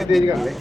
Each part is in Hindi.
तेज कर ले।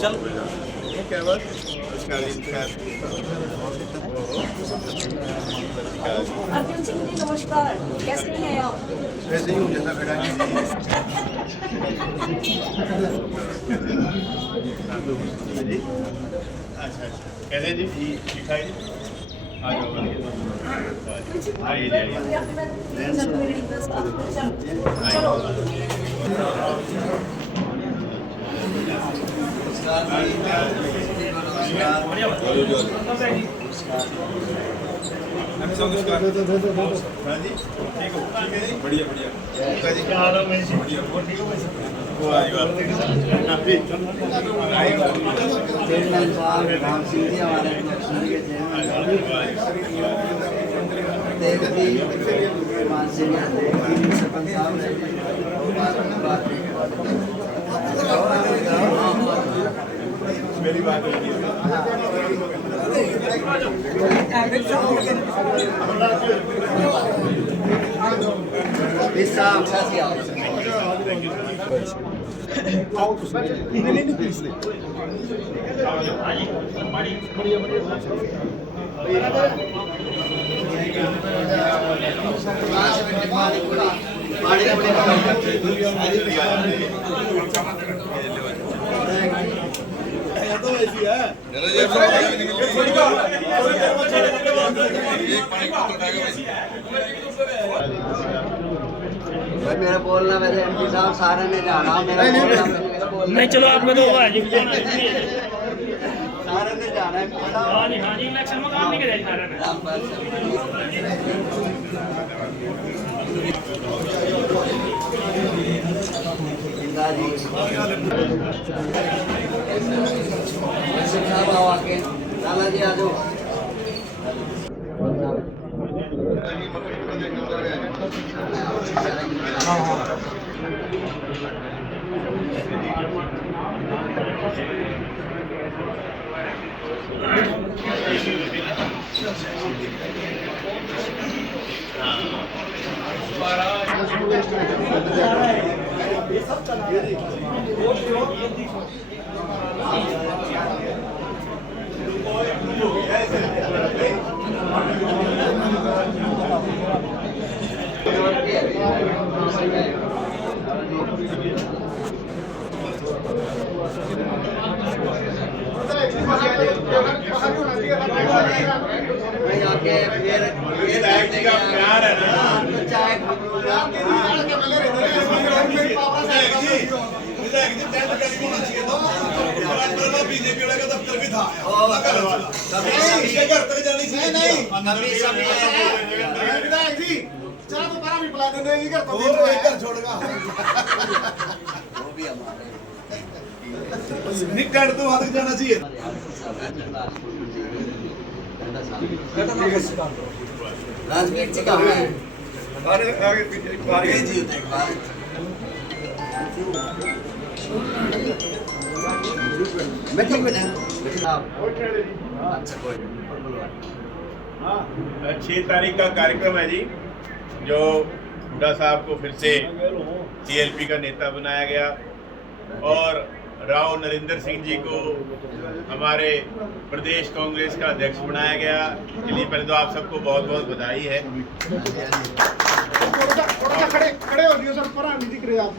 चल अर्जुन सिंह जी नमस्कार, कैसे हैं आप? वैसे ही हूँ जैसा खड़ा है। अच्छा कैसे जी ठीक है आ जाओ आइए चलो हाँ जी ठीक हो बढ़िया बढ़िया क्या हाल है मैं बढ़िया वो ठीक हो वो आई बात चेयरमैन साहब राम सिंह जी हमारे नक्सली के चेयरमैन देव जी मान सिंह सरपंच साहब मेरी बात तो ऐसी है भाई मेरा बोलना वैसे एमपी साहब सारे ने जाना मेरा नहीं चलो आप में तो होगा जी सारे ने जाना है हाँ जी इलेक्शन में काम नहीं करेगा सारे ने साहब आओ आके लाला जी आ जाओ आके फिर प्यार है ना चाय खाऊंगा बीजेपी वाला का दफ्तर भी था घर तक जानी चाहिए नहीं विधायक जी चला तो बारा भी बुला देंगे घर तो घर छोड़ेगा वो भी हमारे निकट तो वहां तक जाना चाहिए राजगीर जी कहाँ है आगे आगे जी मैं ठीक बेटा अच्छा कोई 6 तारीख का कार्यक्रम है जी जो हुड्डा साहब को फिर से सीएलपी का नेता बनाया गया और राव नरेंद्र सिंह जी को हमारे प्रदेश कांग्रेस का अध्यक्ष बनाया गया। इसलिए पहले तो आप सबको बहुत बहुत बधाई है। थोड़ा खड़े हो रही हो सर, पर नहीं दिख रहे आप।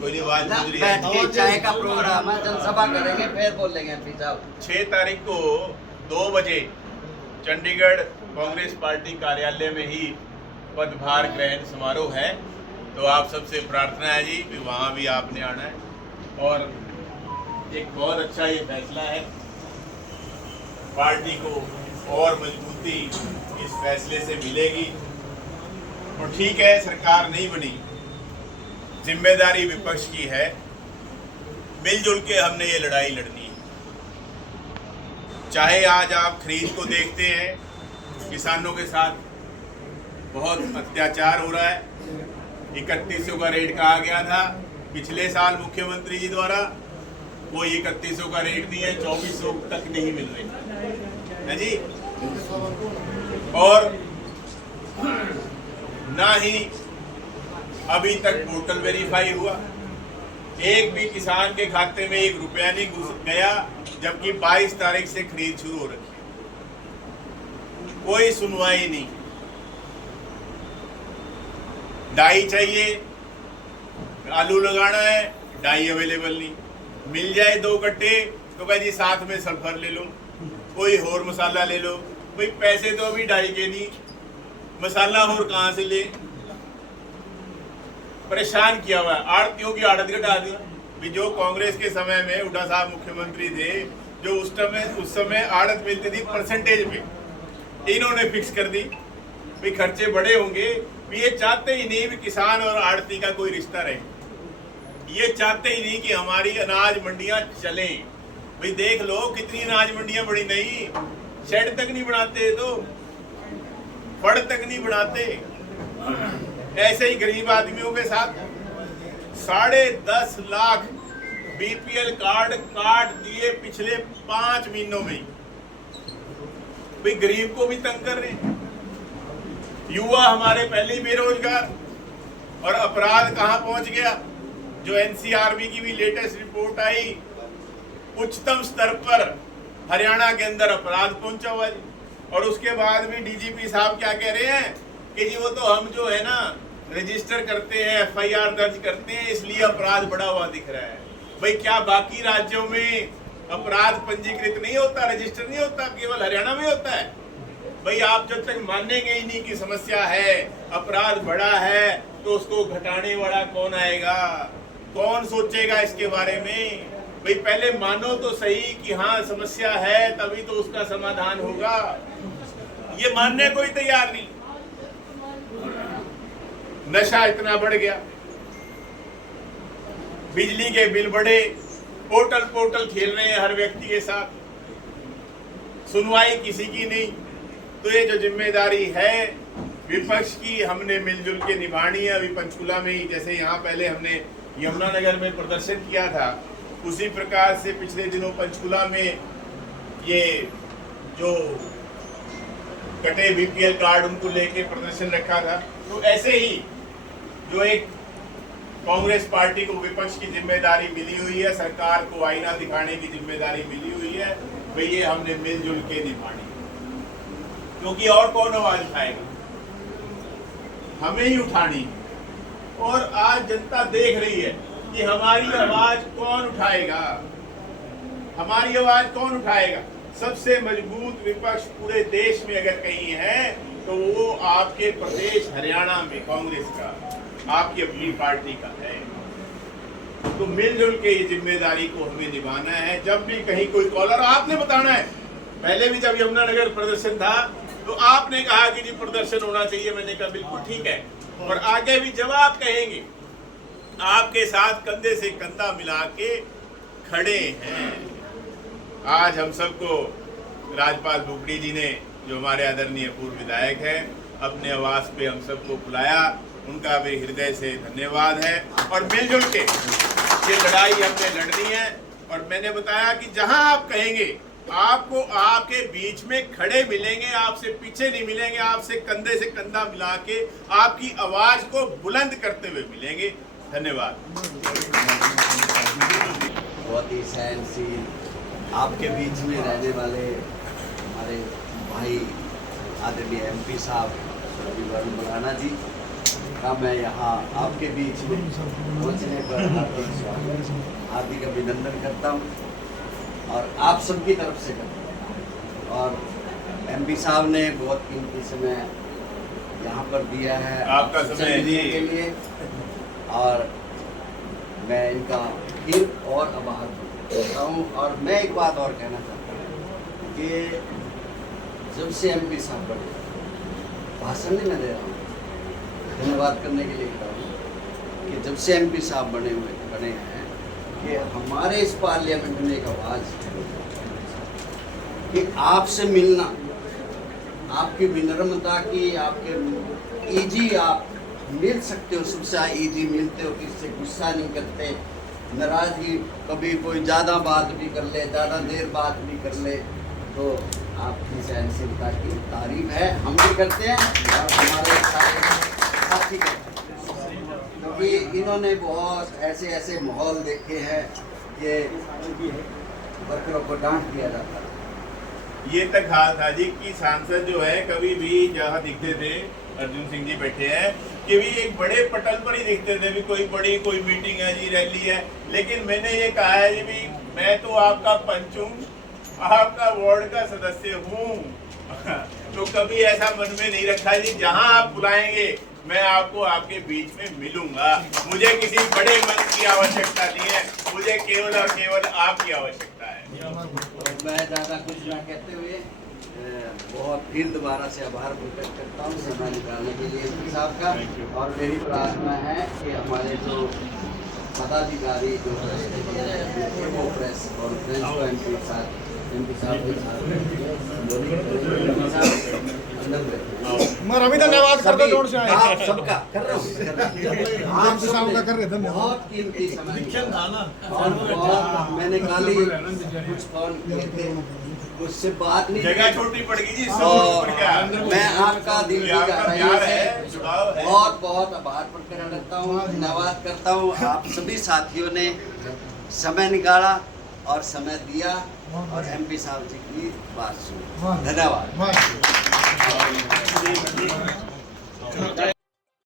कोई नहीं, आवाज ना, गुजरी है। बैठ के चाय का प्रोग्राम है, जनसभा करेंगे फिर बोलेंगे एमपी साहब 6 तारीख को 2 बजे चंडीगढ़ कांग्रेस पार्टी कार्यालय में ही पदभार ग्रहण समारोह है। तो आप सबसे प्रार्थना है जी कि वहाँ भी आपने आना है और एक बहुत अच्छा ये फैसला है। पार्टी को और मजबूती इस फैसले से मिलेगी। और ठीक है, सरकार नहीं बनी, जिम्मेदारी विपक्ष की है, मिलजुल के हमने ये लड़ाई लड़नी है। चाहे आज आप खरीद को देखते हैं, किसानों के साथ बहुत अत्याचार हो रहा है। 3100 का रेट कहा गया था, पिछले साल मुख्यमंत्री जी द्वारा वो 3100 का रेट दिए, 2400 तक नहीं मिल रही है जी। और ना ही अभी तक पोर्टल वेरीफाई हुआ, एक भी किसान के खाते में 1 रुपया नहीं घुस गया, जबकि 22 तारीख से खरीद शुरू हो रखी है। कोई सुनवाई नहीं। डाई चाहिए, आलू लगाना है, डाई अवेलेबल नहीं, मिल जाए 2 कट्टे तो कह जी साथ में सल्फर ले लो, कोई और मसाला ले लो। भाई पैसे तो अभी डाई के नहीं, मसाला और कहाँ से ले? परेशान किया हुआ है। आड़तियों की आड़त घटा दी भी। जो कांग्रेस के समय में हुड्डा साहब मुख्यमंत्री थे, जो उस समय आड़त मिलती थी परसेंटेज पे, इन्होंने फिक्स कर दी भी खर्चे बड़े होंगे। भी ये चाहते ही नहीं भी किसान और आड़ती का कोई रिश्ता रहे। ये चाहते ही नहीं कि हमारी अनाज मंडियां चलें। भाई देख लो कितनी अनाज मंडियां बड़ी, नहीं शेड तक नहीं बनाते, तो फड़ तक नहीं बनाते। ऐसे ही गरीब आदमियों के साथ 10.5 लाख बीपीएल कार्ड काट दिए पिछले 5 महीनों में। भाई गरीब को भी तंग कर रहे हैं। युवा हमारे पहले ही बेरोजगार, और अपराध कहां पहुंच गया? जो एनसीआरबी की भी लेटेस्ट रिपोर्ट आई, उच्चतम स्तर पर हरियाणा के अंदर अपराध पहुंचा हुआ है। और उसके बाद भी डीजीपी साहब क्या कह रहे हैं कि जी वो तो हम जो है ना रजिस्टर करते हैं, एफआईआर दर्ज करते हैं, इसलिए अपराध बढ़ा हुआ दिख रहा है। भाई क्या बाकी राज्यों में अपराध पंजीकृत नहीं होता, रजिस्टर नहीं होता, केवल हरियाणा में होता है? भाई आप जब तक मानेंगे ही नहीं कि समस्या है, अपराध बढ़ा है, तो उसको घटाने वाला कौन आएगा? कौन सोचेगा इसके बारे में? भाई पहले मानो तो सही कि हाँ समस्या है, तभी तो उसका समाधान होगा। ये मानने को ही तैयार नहीं। नशा इतना बढ़ गया, बिजली के बिल बढ़े, पोर्टल खेल रहे हैं हर व्यक्ति के साथ, सुनवाई किसी की नहीं। तो ये जो जिम्मेदारी है विपक्ष की, हमने मिलजुल के निभानी है। अभी पंचकूला में ही, जैसे यहाँ पहले हमने यमुनानगर में प्रदर्शन किया था, उसी प्रकार से पिछले दिनों पंचकूला में ये जो कटे बीपीएल कार्ड उनको लेके प्रदर्शन रखा था। तो ऐसे ही जो एक कांग्रेस पार्टी को विपक्ष की जिम्मेदारी मिली हुई है, सरकार को आईना दिखाने की जिम्मेदारी मिली हुई है, भाई ये हमने मिलजुल के निभानी, क्योंकि और कौन आवाज उठाएगा? हमें ही उठानी। और आज जनता देख रही है कि हमारी आवाज कौन उठाएगा, हमारी आवाज कौन उठाएगा। सबसे मजबूत विपक्ष पूरे देश में अगर कहीं है तो वो आपके प्रदेश हरियाणा में कांग्रेस का, आपकी अपनी पार्टी का है। तो मिलजुल के ये जिम्मेदारी को हमें निभाना है। जब भी कहीं कोई कॉलर, आपने बताना है। पहले भी जब यमुनानगर प्रदर्शन था तो आपने कहा कि जी प्रदर्शन होना चाहिए, मैंने कहा बिल्कुल ठीक है, और आगे भी जब आप कहेंगे आपके साथ कंधे से कंधा मिला के खड़े हैं। आज हम सबको राजपाल बुगड़ी जी ने, जो हमारे आदरणीय पूर्व विधायक है, अपने आवास पे हम सबको बुलाया, उनका भी हृदय से धन्यवाद है। और मिलजुल के ये लड़ाई हमने लड़नी है। और मैंने बताया कि जहां आप कहेंगे आपको आपके बीच में खड़े मिलेंगे, आपसे पीछे नहीं मिलेंगे, आपसे कंधे से कंधा मिला के आपकी आवाज को बुलंद करते हुए मिलेंगे। धन्यवाद। बहुत ही सहनशील, आपके बीच में रहने वाले हमारे भाई आदरणीय एमपी साहब रवि वरुण बुढ़ाना जी का मैं यहाँ आपके बीच में पहुँचने पर हार्दिक अभिनंदन करता हूँ, और आप सबकी तरफ से करता हूँ। और एमपी साहब ने बहुत कीमती समय यहाँ पर दिया है आपका समय जी के लिए, और मैं इनका फिर और आभार करता हूँ। और मैं एक बात और कहना चाहता हूँ कि जब से एमपी साहब बने, भाषण नहीं मैं दे रहा हूँ, धन्यवाद करने के लिए कह रहा हूँ कि जब से एमपी साहब बने हैं कि हमारे इस पार्लियामेंट में एक आवाज़ है कि आपसे मिलना, आपकी विनम्रता की, आपके ईजी आप मिल सकते हो, सबसे इजी मिलते हो, किसी से गुस्सा नहीं करते, नाराजगी कभी कोई ज़्यादा बात भी कर ले, ज़्यादा देर बात भी कर ले, तो आपकी सहनशीलता की तारीफ है, हम भी करते हैं और हमारे सारे साथी करते हैं, क्योंकि इन्होंने बहुत ऐसे ऐसे माहौल देखे हैं कि वर्करों को डांट दिया जाता है। ये तक हाल था जी कि सांसद जो है कभी भी जहाँ दिखते थे, अर्जुन सिंह जी बैठे हैं, कि भी एक बड़े पटल पर ही दिखते थे, भी कोई बड़ी कोई मीटिंग है जी, रैली है। लेकिन मैंने ये कहा है जी, भी मैं तो आपका पंच हूँ, आपका वार्ड का सदस्य हूँ तो कभी ऐसा मन में नहीं रखा जी, जहाँ आप बुलाएंगे मैं आपको आपके बीच में मिलूंगा। मुझे किसी बड़े मन की आवश्यकता नहीं है, मुझे केवल और केवल आपकी आवश्यकता है। तो मैं ज़्यादा कुछ ना कहते हुए बहुत फिर दोबारा से आभार प्रकट करता हूँ समय निकालने के लिए एमपी साहब का, और मेरी प्रार्थना है कि हमारे जो पदाधिकारी जो वो प्रेस कॉन्फ्रेंस को एमपी साहब के साथ मैं रवि धन्यवाद करता जोर से आए आप सबका कर रहा हूँ, आप साहब का कर रहे थे बहुत कीमती समय और बहुत मैंने काली कुछ फोन किए थे, उससे बात नहीं जगह छोटी पड़ गई जी, और क्या मैं आपका दिल की गहराइयों से बहुत बहुत आभार प्रकट करता हूँ, धन्यवाद करता हूँ। आप सभी साथियों ने समय निकाला और समय दिया और एमपी साहब जी की बात सुनी। धन्यवाद।